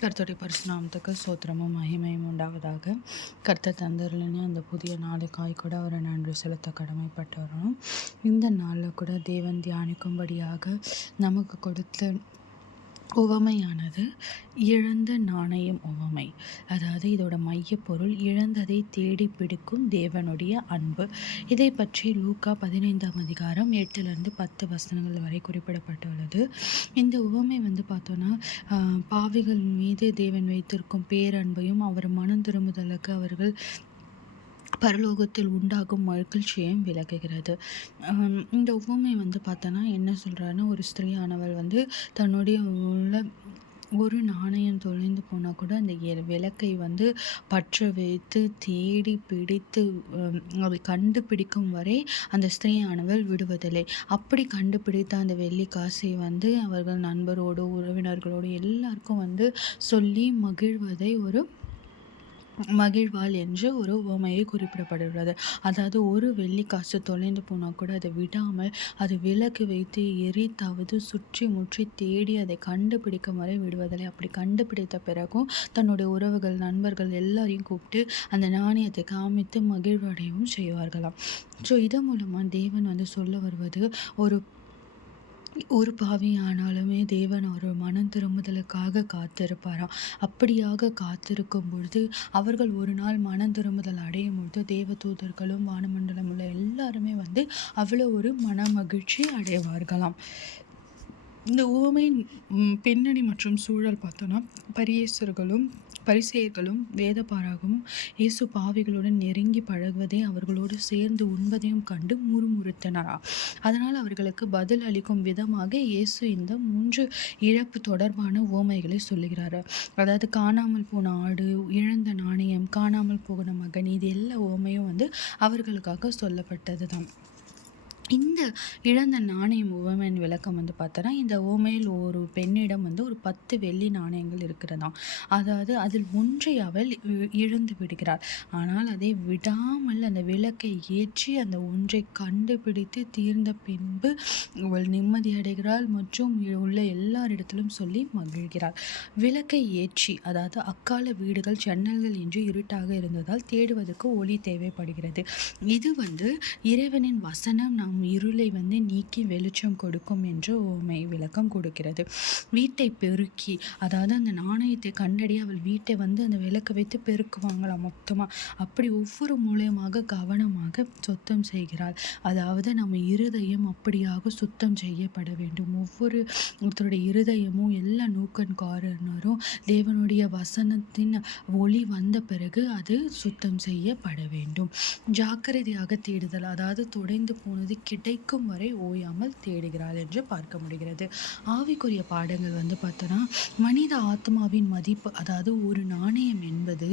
கர்த்தருடைய பரிசுநாமத்துக்கு ஸ்தோத்திரமும் மகிமையும் உண்டாவதாக. கர்த்தர் தந்தருளின அந்த புதிய நாளுக்காய் கூட அவரை நன்றி செலுத்த கடமைப்பட்டு வரணும். இந்த நாளில் கூட தேவன் தியானிக்கும்படியாக நமக்கு கொடுத்த உவமையானது இழந்த நாணயம் உவமை. அதாவது இதோட மையப்பொருள் இழந்ததை தேடி பிடிக்கும் தேவனுடைய அன்பு. இதை பற்றி லூக்கா 15ஆம் அதிகாரம் 8-10 வசனங்கள் வரை குறிப்பிடப்பட்டுள்ளது. இந்த உவமை பார்த்தோன்னா பாவிகள் மீது தேவன் வைத்திருக்கும் பேரன்பையும் அவர் மனம் திரும்புதலுக்கு அவர்கள் பரலோகத்தில் உண்டாகும் மகிழ்ச்சியையும் விளக்குகிறது. இந்த உவமை பார்த்தோன்னா என்ன சொல்கிறாருன்னா, ஒரு ஸ்திரீயானவள் தன்னுடைய உள்ள ஒரு நாணயம் தொலைந்து போனால் கூட அந்த விளக்கை பற்ற வைத்து தேடி பிடித்து அதை கண்டுபிடிக்கும் வரை அந்த ஸ்திரீயானவள் விடுவதில்லை. அப்படி கண்டுபிடித்த அந்த வெள்ளி காசை அவர்கள் நண்பரோடு உறவினர்களோடு எல்லாருக்கும் சொல்லி மகிழ்வதை ஒரு மகிழ்வாள் என்று ஒரு உவமையை குறிப்பிடப்படுகிறது. அதாவது ஒரு வெள்ளி காசு தொலைந்து போனால் கூட அதை விடாமல் அது விளக்கு வைத்து எரித்தாவது சுற்றி முற்றி தேடி அதை கண்டுபிடிக்கும் வரை விடுவதில்லை. அப்படி கண்டுபிடித்த பிறகும் தன்னுடைய உறவுகள் நண்பர்கள் எல்லாரையும் கூப்பிட்டு அந்த நாணயத்தை காமித்து மகிழ்வடையவும் செய்வார்களாம். ஸோ இதன் மூலமாக தேவன் சொல்ல வருவது, ஒரு பாவியானாலுமே தேவன் ஒரு மனம் திரும்புதலுக்காக காத்திருப்பாராம். அப்படியாக காத்திருக்கும் பொழுது அவர்கள் ஒரு நாள் மனம் திரும்புதல் அடையும் பொழுது தேவ தூதர்களும் வானமண்டலம் உள்ள எல்லாருமே அவ்வளோ ஒரு மன மகிழ்ச்சி அடைவார்களாம். இந்த உவமையின் பின்னணி மற்றும் சூழல் பார்த்தோன்னா, பரிசேயர்களும் வேதபாரகமும் இயேசு பாவிகளுடன் நெருங்கி பழகுவதை அவர்களோடு சேர்ந்து உண்பதையும் கண்டு முறுமுறுத்தனரா. அதனால் அவர்களுக்கு பதில் அளிக்கும் விதமாக இயேசு இந்த 3 இழப்பு தொடர்பான உவமைகளை சொல்லுகிறார். அதாவது காணாமல் போன ஆடு, இழந்த நாணயம், காணாமல் போன மகன், இது எல்லா உவமையும் அவர்களுக்காக சொல்லப்பட்டது தான். இந்த இழந்த நாணயம் உவமையின் விளக்கம் பார்த்தோன்னா, இந்த உவமையில் ஒரு பெண்ணிடம் ஒரு 10 வெள்ளி நாணயங்கள் இருக்கிறதாம். அதாவது அதில் ஒன்றை அவள் இழந்து விடுகிறாள். ஆனால் அதை விடாமல் அந்த விளக்கை ஏற்றி அந்த ஒன்றை கண்டுபிடித்து தீர்ந்த பின்பு அவள் நிம்மதி அடைகிறாள் மற்றும் உள்ள எல்லாரிடத்திலும் சொல்லி மகிழ்கிறாள். விளக்கை ஏற்றி, அதாவது அக்கால வீடுகள் ஜன்னல்கள் என்று இருட்டாக இருந்ததால் தேடுவதற்கு ஒளி தேவைப்படுகிறது. இது இறைவனின் வசனம் நாம் இருளை நீக்கி வெளிச்சம் கொடுக்கும் என்று உவமை விளக்கம் கொடுக்கிறது. வீட்டை பெருக்கி, அதாவது அந்த நாணயத்தை கண்டடி அவள் வீட்டை அந்த விளக்க வைத்து பெருக்குவாங்களாம் மொத்தமாக. அப்படி ஒவ்வொரு மூலயமாக கவனமாக சுத்தம் செய்கிறாள். அதாவது நம்ம இருதயம் அப்படியாக சுத்தம் செய்யப்பட வேண்டும். ஒருத்தருடைய இருதயமும் எல்லா நூக்கன் காரணரும் தேவனுடைய வசனத்தின் ஒளி வந்த பிறகு அது சுத்தம் செய்யப்பட வேண்டும். ஜாக்கிரதையாக தேடுதல், அதாவது தொலைந்து போனது கிடைக்கும் வரை ஓயாமல் தேடுகிறாள் என்று பார்க்க முடிகிறது. ஆவிக்குரிய பாடங்கள் பார்த்தோன்னா, மனித ஆத்மாவின் மதிப்பு, அதாவது ஒரு நாணயம் என்பது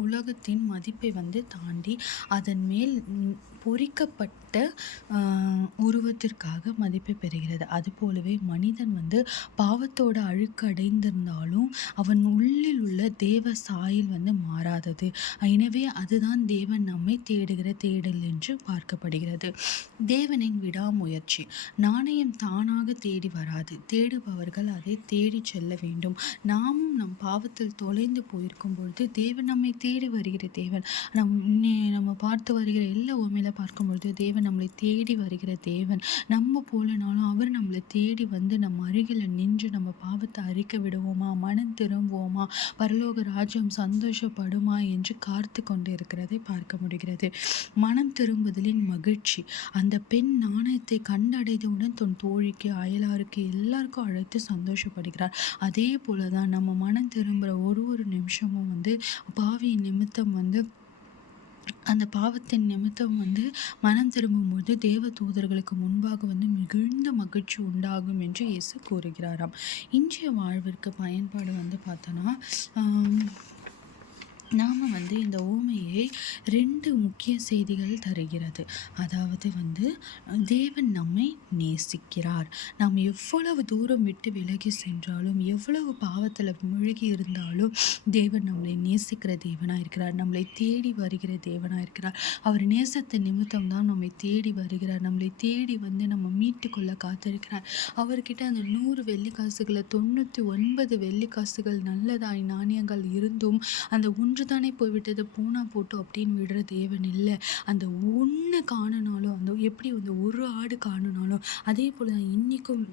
உலகத்தின் மதிப்பை தாண்டி அதன் மேல் பொறிக்கப்பட்ட உருவத்திற்காக மதிப்பை பெறுகிறது. அதுபோலவே மனிதன் பாவத்தோட அழுக்கு அடைந்திருந்தாலும் அவன் உள்ளில் உள்ள தேவ சாயல் மாறாதது. எனவே அதுதான் தேவன் நம்மை தேடுகிற தேடல் என்று பார்க்கப்படுகிறது. தேவனின் விடாமுயற்சி. நாணயம் தானாக தேடி வராது, தேடுபவர்கள் அதை தேடி செல்ல வேண்டும். நாமும் நம் பாவத்தில் தொலைந்து போயிருக்கும் பொழுது தேவன் நம்மை தேடி வருகிற தேவன். நம்ம பார்த்து வருகிற எல்லா உண்மையில பார்க்கும்பொழுது தேவன் நம்மளை தேடி வருகிற தேவன். நம்ம போலனாலும் அவர் நம்மளை தேடி நம்ம அருகில் நின்று நம்ம பாவத்தை அறிக்க விடுவோமா, மனம் திரும்புவோமா, பரலோக ராஜ்யம் சந்தோஷப்படுமா என்று காத்து கொண்டு இருக்கிறதை பார்க்க முடிகிறது. மனம் திரும்புதலின் மகிழ்ச்சி. அந்த பெண் நாணயத்தை கண்டடைந்தவுடன் தன் தோழிக்கு, அயலாருக்கு எல்லாருக்கும் அழைத்து சந்தோஷப்படுகிறார். அதே போலதான் நம்ம மனம் திரும்புகிற ஒரு நிமிஷமும் பாவியின் நிமித்தம் அந்த பாவத்தின் நிமித்தம் மனம் திரும்பும்போது தேவ தூதர்களுக்கு முன்பாக மிகுந்த மகிழ்ச்சி உண்டாகும் என்று இயேசு கூறுகிறாராம். இன்றைய வாழ்விற்கு பயன்பாடு பார்த்தோன்னா, இந்த ஊமையை 2 முக்கிய செய்திகள் தருகிறது. அதாவது தேவன் நம்மை நேசிக்கிறார். நாம் எவ்வளவு தூரம் விட்டு விலகி சென்றாலும், எவ்வளவு பாவத்துல மூழ்கி இருந்தாலும், தேவன் நம்மளை நேசிக்கிற தேவனா இருக்கிறார். நம்மளை தேடி வருகிற தேவனா இருக்கிறார். அவர் நேசத்தின் நிமித்தம் தான் நம்மை தேடி வருகிறார். நம்மளை தேடி நம்ம மீட்டுக்கொள்ள காத்திருக்கிறார். அவர்கிட்ட அந்த 100 வெள்ளிக்காசுகள 99 வெள்ளிக்காசுகள் நல்லதாய் நாணயங்கள் இருந்தும், அந்த ஒன்று தானே போய்விட்டது, போனா போட்டும் அப்படின்னு விடுற தேவன் இல்ல. அந்த ஒண்ணு காணுனாலும், அந்த எப்படி அந்த ஒரு ஆடு காணுனாலும், அதே போல தான் இன்னைக்கும்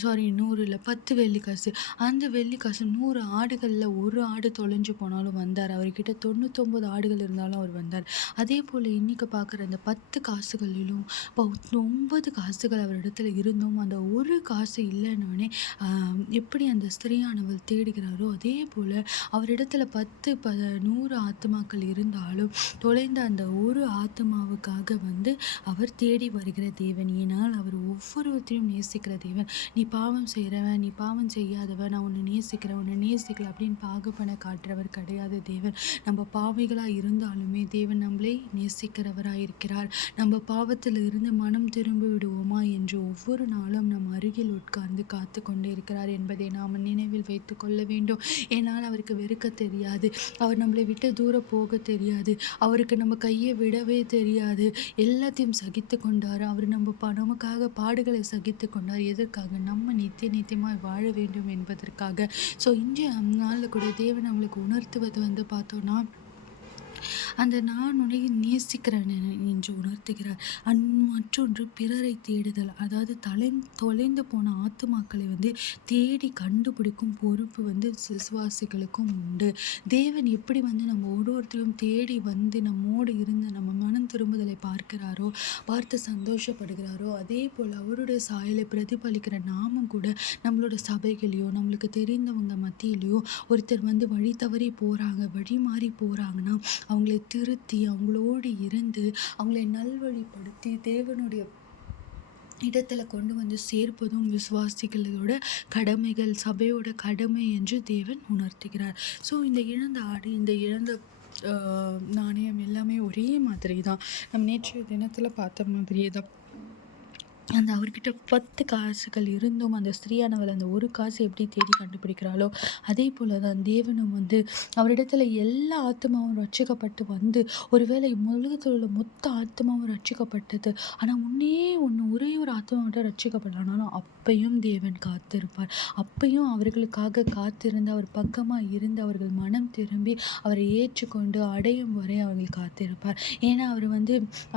சாரி 100 இல்ல 10 வெள்ளிக்காசு. அந்த வெள்ளிக்காசு 100 ஆடுகள்ல 1 ஆடு தொலைஞ்சு போனாலும் வந்தார். அவர்கிட்ட 99 ஆடுகள் இருந்தாலும் அவர் வந்தார். அதே போல இன்னைக்கு பார்க்குற அந்த 10 காசுகளிலும் 9 காசுகள் அவரிடத்துல இருந்தும் அந்த ஒரு காசு இல்லைனானே எப்படி அந்த ஸ்திரீயானவள் தேடுகிறாரோ, அதே போல அவரிடத்துல 100 ஆத்துமாக்கள் இருந்தாலும் தொலைந்த அந்த ஒரு ஆத்துமாவுக்காக அவர் தேடி வருகிற தேவன். ஏனால் அவர் ஒவ்வொருவரையும் நேசிக்கிற தேவன். நீ பாவம் செய்கிறவன், நீ பாவம் செய்யாதவன், நான் உன்னை நேசிக்கிறேன், உன்னை நேசிக்கல அப்படின்னு பாகுபனை காட்டுறவர் கிடையாது தேவன். நம்ம பாவிகளா இருந்தாலுமே தேவன் நம்மளை நேசிக்கிறவராய் இருக்கிறார். நம்ம பாவத்தில் இருந்து மனம் திரும்பி விடுவோமா என்று ஒவ்வொரு நாளும் நம் அருகில் உட்கார்ந்து காத்து கொண்டே இருக்கிறார் என்பதை நாம் நினைவில் வைத்து கொள்ள வேண்டும். ஏனால் அவருக்கு வெறுக்க தெரியாது. அவர் நம்மளை விட்டு தூரம் போக தெரியாது. அவருக்கு நம்ம கையை விடவே தெரியாது. எல்லாத்தையும் சகித்து கொண்டார். அவர் நமக்காக பாடுகளை சகித்து கொண்டார். எதற்காக? நம்ம நித்தியமாய் வாழ வேண்டும் என்பதற்காக. ஸோ இன்றைய நாளில் கூட தேவன் நம்மளுக்கு உணர்த்துவது பார்த்தோன்னா, அந்த நான் உன்னை நேசிக்கிறேன் என்று உணர்த்துகிறார். மற்றொன்று பிறரை தேடுதல். அதாவது தொலைந்து போன ஆத்துமாக்களை தேடி கண்டுபிடிக்கும் பொறுப்பு விசுவாசிகளுக்கும் உண்டு. தேவன் எப்படி நம்ம ஒருத்தரையும் தேடி நம்மோடு இருந்து நம்ம மனம் திரும்புதலை பார்க்கிறாரோ, பார்த்து சந்தோஷப்படுகிறாரோ, அதே போல் அவருடைய சாயலை பிரதிபலிக்கிற நாமும் கூட நம்மளோட சபைகளையோ நம்மளுக்கு தெரிந்தவங்க மத்தியிலையோ ஒருத்தர் வழி தவறி போகிறாங்க, வழி மாறி போகிறாங்கன்னா அவங்களை திருத்தி அவங்களோடு இருந்து அவங்களை நல்வழிப்படுத்தி தேவனுடைய இடத்துல கொண்டு சேர்ப்பதும் விசுவாசிகளோட கடமைகள், சபையோட கடமை என்று தேவன் உணர்த்துகிறார். ஸோ இந்த இழந்த ஆடு, இந்த இழந்த நாணயம் எல்லாமே ஒரே மாதிரி தான். நம்ம நேற்றைய தினத்தில் பார்த்த மாதிரியே தான். அவர்கிட்ட 10 காசுகள் இருந்தும் அந்த ஸ்திரீயானவள் அந்த ஒரு காசு எப்படி தேடி கண்டுபிடிக்கிறாளோ, அதே போல தான் தேவனும் அவரிடத்துல எல்லா ஆத்மாவும் ரட்சிக்கப்பட்டு ஒருவேளை உலகத்தில் உள்ள மொத்த ஆத்மாவும் ரட்சிக்கப்பட்டது, ஆனால் ஒரே ஒரு ஆத்மா மட்டும் ரட்சிக்கப்படலானாலும் அப்பையும் தேவன் காத்திருப்பார். அப்பையும் அவர்களுக்காக காத்திருந்து அவர் பக்கமாக இருந்து அவர்கள் மனம் திரும்பி அவரை ஏற்றுக்கொண்டு அடையும் வரை அவர்கள் காத்திருப்பார். ஏன்னா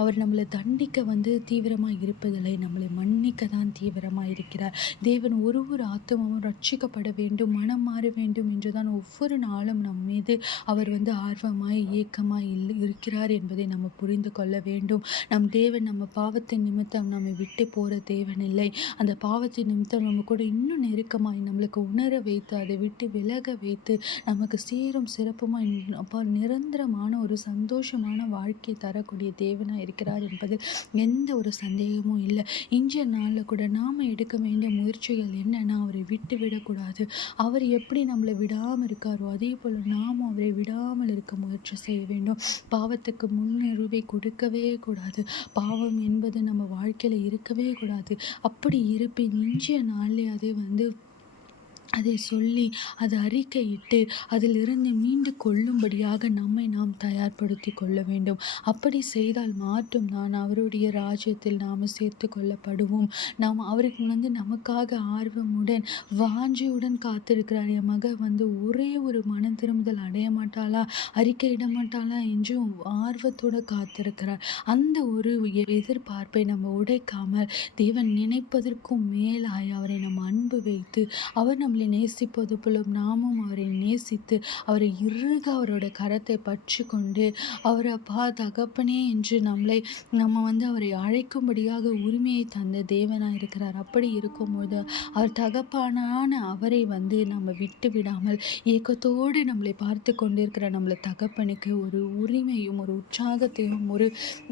அவர் நம்மளை தண்டிக்க தீவிரமாக இருப்பதில்லை, நம்மளை மன்னிக்க தான் தீவிரமாக இருக்கிறார். தேவன் ஒரு ஆத்மாவும் ரட்சிக்கப்பட வேண்டும், மனம் மாற வேண்டும் என்றுதான் ஒவ்வொரு நாளும் நம் மீது அவர் ஆர்வமாய் ஏக்கமாய் இருக்கிறார் என்பதை நம்ம புரிந்து கொள்ள வேண்டும். நம் தேவன் நம்ம பாவத்தின் நிமித்தம் நம்மை விட்டு போற தேவன் இல்லை. அந்த பாவத்தின் நிமித்தம் நம்ம கூட இன்னும் நெருக்கமாய் நம்மளுக்கு உணர வைத்து அதை விட்டு விலக வைத்து நமக்கு சீரும் சிறப்புமாய் நிரந்தரமான ஒரு சந்தோஷமான வாழ்க்கை தரக்கூடிய தேவனாக இருக்கிறார் என்பதில் எந்த ஒரு சந்தேகமும் இல்லை. இன்றைய நாளில் கூட நாம் எடுக்க வேண்டிய முயற்சிகள் என்னன்னா, அவரை விட்டு விடக்கூடாது. அவர் எப்படி நம்மளை விடாமல் இருக்காரோ அதே போல் நாமும் அவரை விடாமல் இருக்க முயற்சி செய்ய வேண்டும். பாவத்துக்கு முன்னுரிமை கொடுக்கவே கூடாது. பாவம் என்பது நம்ம வாழ்க்கையில் இருக்கவே கூடாது. அப்படி இருப்பின் இன்றைய நாளிலே அதை சொல்லி அதை அறிக்கையிட்டு அதிலிருந்து மீண்டு கொள்ளும்படியாக நம்மை நாம் தயார்படுத்தி கொள்ள வேண்டும். அப்படி செய்தால் மட்டும்தான் அவருடைய ராஜ்யத்தில் நாம் சேர்த்து கொள்ளப்படுவோம். நாம் அவருக்கு நமக்காக ஆர்வமுடன் வாஞ்சியுடன் காத்திருக்கிறார். என் மக ஒரே ஒரு மனம் திரும்புதல் அடைய மாட்டாளா, அறிக்கையிட மாட்டாளா என்று ஆர்வத்தோடு காத்திருக்கிறார். அந்த ஒரு எதிர்பார்ப்பை நம்ம உடைக்காமல் தேவன் நினைப்பதற்கும் மேலாய் அவரை நம்ம அன்பு வைத்து அவர் நம்மளை நேசிப்பது போல நாமும் அவரை நேசித்து அவரை இறுக அவரோட கரத்தை பற்றி கொண்டு அவர் அப்பா தகப்பனே என்று நம்ம அவரை அழைக்கும்படியாக உரிமையை தந்த தேவனாக இருக்கிறார். அப்படி இருக்கும்போது அவர் தகப்பானான அவரை நம்ம விட்டு விடாமல் ஏக்கத்தோடு நம்மளை பார்த்து கொண்டிருக்கிற நம்மளை தகப்பனுக்கு ஒரு உரிமையும் ஒரு உற்சாகத்தையும் ஒரு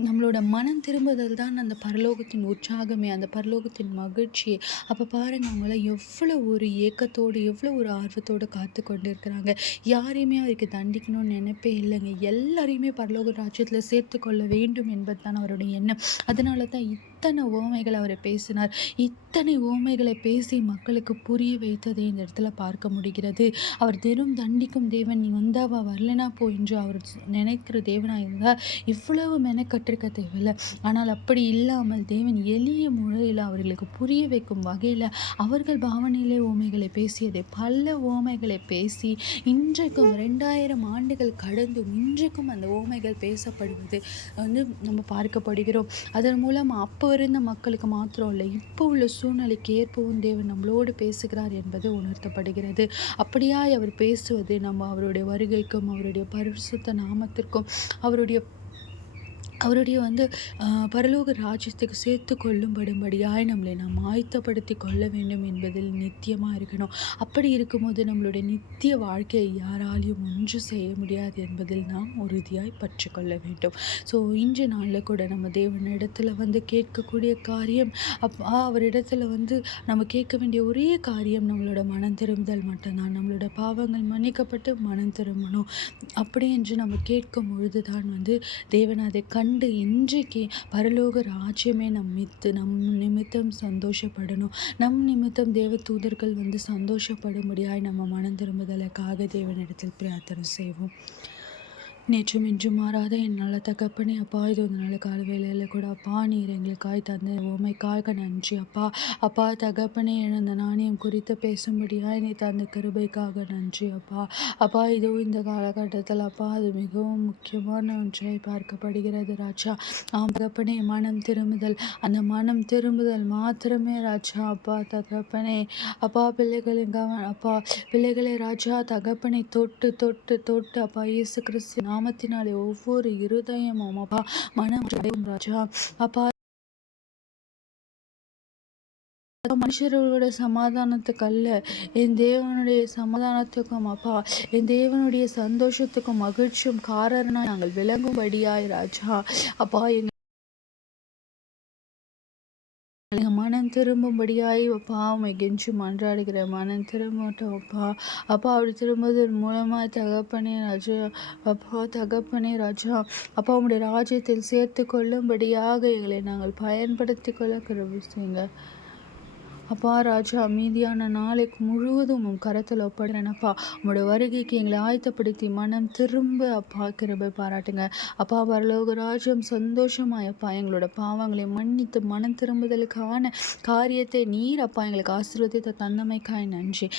நம்மளோட மனம் திரும்புதல் தான் அந்த பரலோகத்தின் உற்சாகமே, அந்த பரலோகத்தின் மகிழ்ச்சியே. அப்போ பாருங்க அவங்கள எவ்வளோ ஒரு ஏக்கத்தோடு ஏக்கத்தோடு எவ்வளோ ஒரு ஆர்வத்தோடு காத்து கொண்டு இருக்கிறாங்க. யாரையுமே அவருக்கு தண்டிக்கணும்னு நினைப்பே இல்லைங்க. எல்லாரையுமே பரலோக ராஜ்யத்தில் சேர்த்து கொள்ள வேண்டும் என்பது தான் அவருடைய எண்ணம். அதனால தான் இத்தனை உவமைகள் அவர் பேசினார். இத்தனை உவமைகளை பேசி மக்களுக்கு புரிய வைத்ததை இந்த இடத்துல பார்க்க முடிகிறது. அவர் தினம் தண்டிக்கும் தேவன், நீ வந்தாவா வரலனா போ என்று அவர் நினைக்கிற தேவனாக இருந்தால் இவ்வளவு மெனக்கட்டிருக்க தேவையில்லை. ஆனால் அப்படி இல்லாமல் தேவன் எளிய முறையில் அவர்களுக்கு புரிய வைக்கும் வகையில் அவர்கள் பாவனையிலே உவமைகளை பேசியதை பல உவமைகளை பேசி இன்றைக்கும் 2000 ஆண்டுகள் கடந்தும் இன்றைக்கும் அந்த உவமைகள் பேசப்படுவது நம்ம பார்க்கப்படுகிறோம். அதன் மூலம் அப்போ இருந்த மக்களுக்கு மாத்திரம் இல்லை, இப்போ உள்ள சூழ்நிலைக்கு ஏற்பவும் தேவன் நம்மளோடு பேசுகிறார் என்பது உணர்த்தப்படுகிறது. அப்படியாய் அவர் பேசுவது நம்ம அவருடைய வருகைக்கும் அவருடைய பரிசுத்த நாமத்திற்கும் அவருடைய பரலோக ராஜ்யத்துக்கு சேர்த்து கொள்ளும்படும்படியாய் நம்மளை நாம் ஆயத்தப்படுத்தி கொள்ள வேண்டும் என்பதில் நித்தியமாக இருக்கணும். அப்படி இருக்கும்போது நம்மளுடைய நித்திய வாழ்க்கையை யாராலையும் ஒன்று செய்ய முடியாது என்பதில் நாம் உறுதியாய் பற்றி கொள்ள வேண்டும். ஸோ இன்று நாளில் கூட நம்ம தேவனிடத்தில் கேட்கக்கூடிய காரியம் அவரிடத்துல நம்ம கேட்க வேண்டிய ஒரே காரியம் நம்மளோட மனம் திரும்புதல் மட்டும்தான். நம்மளோட பாவங்கள் மன்னிக்கப்பட்டு மனம் திரும்பணும். அப்படி என்று நம்ம கேட்கும் பொழுது தான் தேவன் அதை கண்டு இன்றைக்கு பரலோக ராஜ்யமே நம் நிமித்தம் சந்தோஷப்படணும். நம் நிமித்தம் தேவ தூதர்கள் சந்தோஷப்படும்படியாய் நம்ம மனம் திரும்புதலுக்காக தேவனிடத்தில் பிரார்த்தனை செய்வோம். நேற்றும் இன்றும் மாறாத என் நல்ல தகப்பனே அப்பா, இது ஒரு நல்ல கால வேளையில் கூட அப்பா நீர் எங்களுக்காய் தந்த உமைக்காக நன்றி அப்பா. அப்பா தகப்பனே, இழந்த நாணயம் குறித்து பேசும்படியாய் நீ தந்த கிருபைக்காக நன்றி அப்பா. அப்பா இதோ இந்த காலகட்டத்தில் அப்பா அது மிகவும் முக்கியமான ஒன்றாய் பார்க்கப்படுகிறது ராஜா. தகப்பனே, மனம் திரும்புதல், அந்த மனம் திரும்புதல் மாத்திரமே ராஜா. அப்பா தகப்பனே, அப்பா பிள்ளைகளை ராஜா தகப்பனை தொட்டு தொட்டு தொட்டு அப்பா இயேசு கிறிஸ்து நாமத்தினாலே ஒவ்வொரு இருதயமும் அப்பா மனம் ராஜா. அப்பா மனுஷர்களோட சமாதானத்துக்கு அல்ல, என் தேவனுடைய சமாதானத்துக்கும் அப்பா என் தேவனுடைய சந்தோஷத்துக்கும் மகிழ்ச்சியும் காரணம் நாங்கள் விளங்கும்படியாய் ராஜா. அப்பா மனம் திரும்பும்படியாய் அப்பா உமை கெஞ்சி மன்றாடுகிற மனம் திரும்பட்டும் அப்பா. அப்பா அப்படி திரும்புவதன் மூலமாக தகப்பனே ராஜா, அப்பா தகப்பனே ராஜா, அப்பா உங்களுடைய ராஜ்யத்தில் சேர்த்து கொள்ளும்படியாக எங்களை நாங்கள் பயன்படுத்தி கொள்ள கிருபை செய்யுங்க அப்பா ராஜா. மீதியான நாளைக்கு முழுவதும் கரத்தில் ஒப்படுறேனப்பா. உங்களோட வருகைக்கு எங்களை ஆயத்தப்படுத்தி மனம் திரும்ப அப்பா கிருபை பாராட்டுங்க அப்பா. பரலோக ராஜ்யம் சந்தோஷமாயப்பா எங்களோட பாவங்களை மன்னித்து மனம் திரும்புதலுக்கான காரியத்தை நீர் அப்பா எங்களுக்கு ஆசீர்வதித்த தந்தமைக்காய் நன்றி.